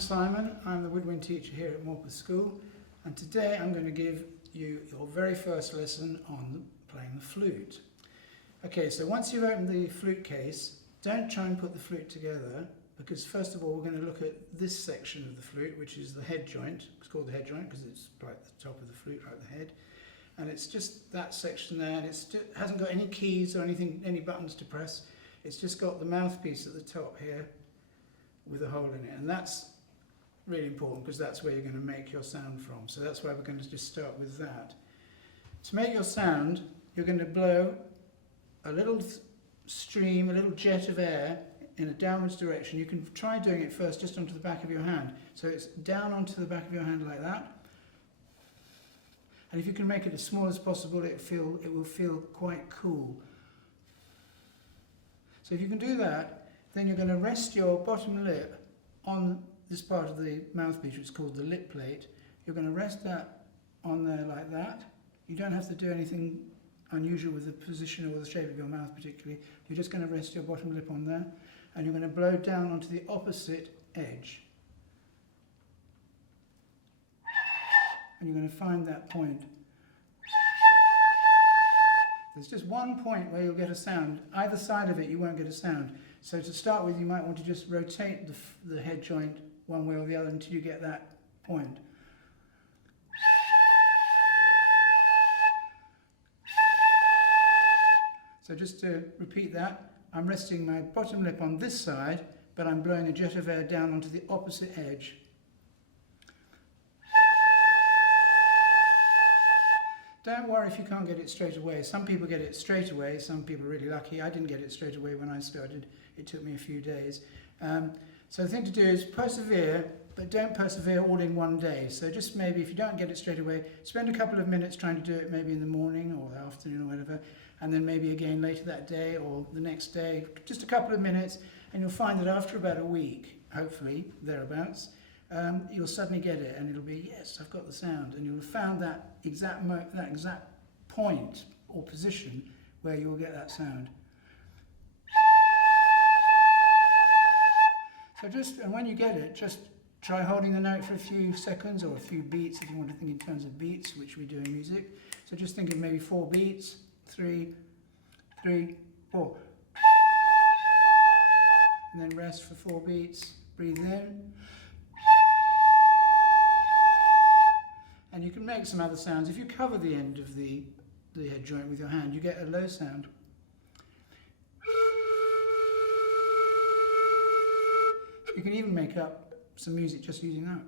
I'm Simon, I'm the woodwind teacher here at Morpeth School, and today I'm going to give you your very first lesson on playing the flute. Okay, so once you've opened the flute case, don't try and put the flute together, because first of all we're going to look at this section of the flute, which is the head joint. It's called the head joint because it's right at the top of the flute, right at the head. And it's just that section there, and it hasn't got any keys or anything, any buttons to press. It's just got the mouthpiece at the top here with a hole in it, and that's really important because that's where you're going to make your sound from. So that's why we're going to just start with that. To make your sound, you're going to blow a little stream, a little jet of air in a downwards direction. You can try doing it first just onto the back of your hand. So it's down onto the back of your hand like that. And if you can make it as small as possible, it will feel quite cool. So if you can do that, then you're going to rest your bottom lip on this part of the mouthpiece, which is called the lip plate. You're going to rest that on there like that. You don't have to do anything unusual with the position or the shape of your mouth particularly. You're just going to rest your bottom lip on there, and you're going to blow down onto the opposite edge. And you're going to find that point. There's just one point where you'll get a sound. Either side of it you won't get a sound. So to start with, you might want to just rotate the head joint one way or the other until you get that point. So just to repeat that, I'm resting my bottom lip on this side, but I'm blowing a jet of air down onto the opposite edge. Don't worry if you can't get it straight away. Some people get it straight away, some people are really lucky. I didn't get it straight away when I started. It took me a few days. So the thing to do is persevere, but don't persevere all in one day. So just maybe if you don't get it straight away, spend a couple of minutes trying to do it maybe in the morning or the afternoon or whatever, and then maybe again later that day or the next day, just a couple of minutes, and you'll find that after about a week, hopefully, thereabouts, you'll suddenly get it, and it'll be, yes, I've got the sound, and you'll have found that exact point or position where you'll get that sound. So and when you get it, just try holding the note for a few seconds or a few beats if you want to think in terms of beats, which we do in music. So just think of maybe 4 beats, 3, 3, 4. And then rest for 4 beats, breathe in. And you can make some other sounds. If you cover the end of the head joint with your hand, you get a low sound. You can even make up some music just using that.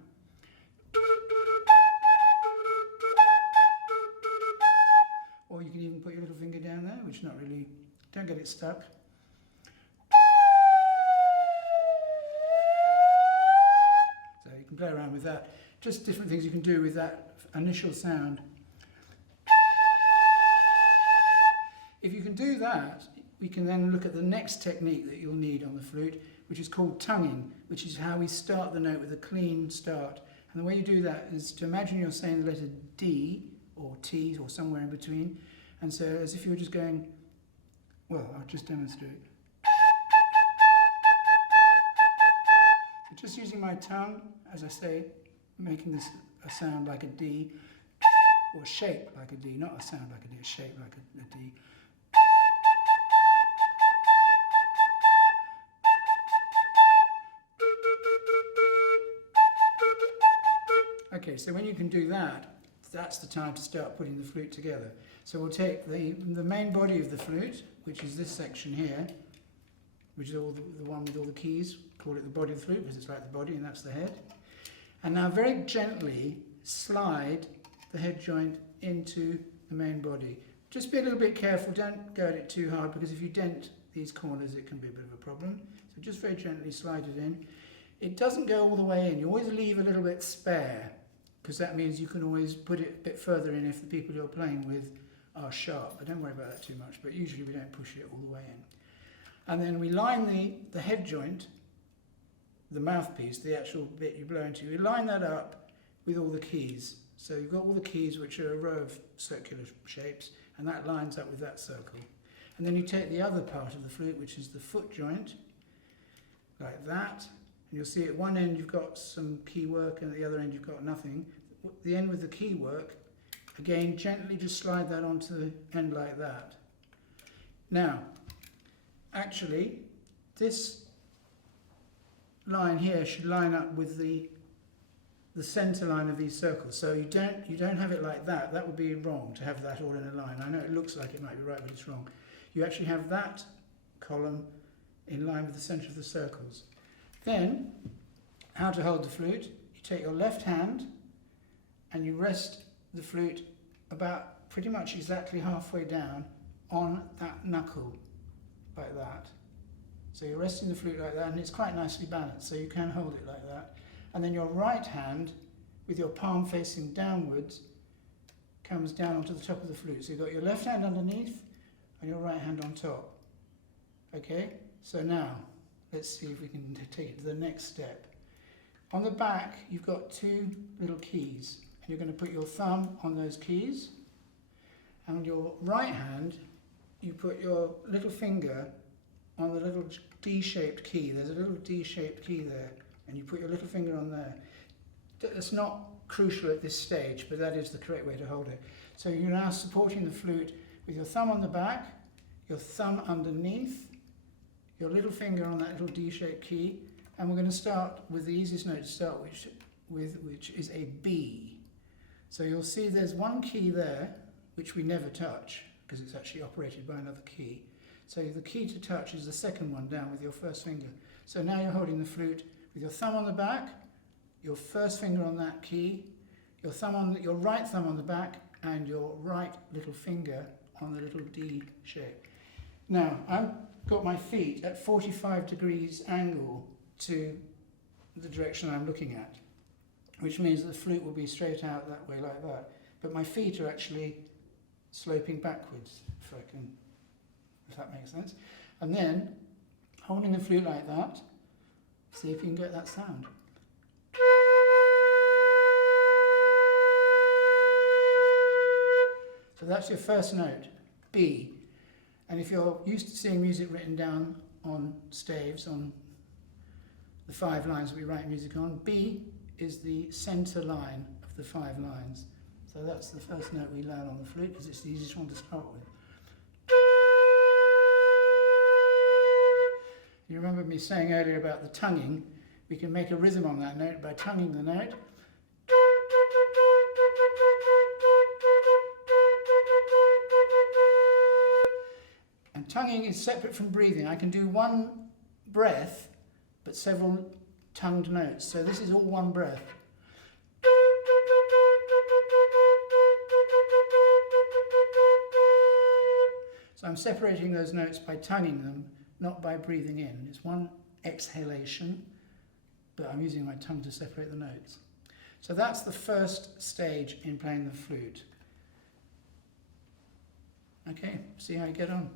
Or you can even put your little finger down there, which not really, don't get it stuck. So you can play around with that. Just different things you can do with that initial sound. If you can do that, we can then look at the next technique that you'll need on the flute, which is called tonguing, which is how we start the note with a clean start. And the way you do that is to imagine you're saying the letter D or T or somewhere in between, and so as if you were just going, well, I'll just demonstrate. So just using my tongue, as I say, making this a sound like a D, or a shape like a D, not a sound like a D, a shape like a D. Okay, so when you can do that, that's the time to start putting the flute together. So we'll take the main body of the flute, which is this section here, which is the one with all the keys. Call it the body of the flute because it's like the body and that's the head. And now very gently slide the head joint into the main body. Just be a little bit careful, don't go at it too hard, because if you dent these corners it can be a bit of a problem. So just very gently slide it in. It doesn't go all the way in, you always leave a little bit spare, because that means you can always put it a bit further in if the people you're playing with are sharp. But don't worry about that too much, but usually we don't push it all the way in. And then we line the head joint, the mouthpiece, the actual bit you blow into, you line that up with all the keys. So you've got all the keys, which are a row of circular shapes, and that lines up with that circle. And then you take the other part of the flute, which is the foot joint, like that, And you'll see at one end you've got some key work and at the other end you've got nothing. The end with the key work, again, gently just slide that onto the end like that. Now, actually, this line here should line up with the center line of these circles. So you don't have it like that. That would be wrong to have that all in a line. I know it looks like it might be right, but it's wrong. You actually have that column in line with the center of the circles. Then, how to hold the flute. You take your left hand and you rest the flute about pretty much exactly halfway down on that knuckle, like that. So you're resting the flute like that, and it's quite nicely balanced, so you can hold it like that. And then your right hand, with your palm facing downwards, comes down onto the top of the flute. So you've got your left hand underneath and your right hand on top. Okay? So now, let's see if we can take it to the next step. On the back, you've got two little keys. And you're going to put your thumb on those keys. And on your right hand, you put your little finger on the little D-shaped key. There's a little D-shaped key there. And you put your little finger on there. That's not crucial at this stage, but that is the correct way to hold it. So you're now supporting the flute with your thumb on the back, your thumb underneath, your little finger on that little D-shaped key, and we're going to start with the easiest note to start with, which is a B. So you'll see there's one key there, which we never touch, because it's actually operated by another key. So the key to touch is the second one down with your first finger. So now you're holding the flute with your thumb on the back, your first finger on that key, your right thumb on the back, and your right little finger on the little D shape. Now, I've got my feet at 45 degrees angle to the direction I'm looking at, which means that the flute will be straight out that way like that. But my feet are actually sloping backwards, if that makes sense. And then, holding the flute like that, see if you can get that sound. So that's your first note, B. And if you're used to seeing music written down on staves, on the 5 lines that we write music on, B is the center line of the 5 lines. So that's the first note we learn on the flute, because it's the easiest one to start with. You remember me saying earlier about the tonguing. We can make a rhythm on that note by tonguing the note. And tonguing is separate from breathing. I can do one breath, but several tongued notes. So this is all one breath. So I'm separating those notes by tonguing them, not by breathing in. It's one exhalation, but I'm using my tongue to separate the notes. So that's the first stage in playing the flute. Okay, see how you get on.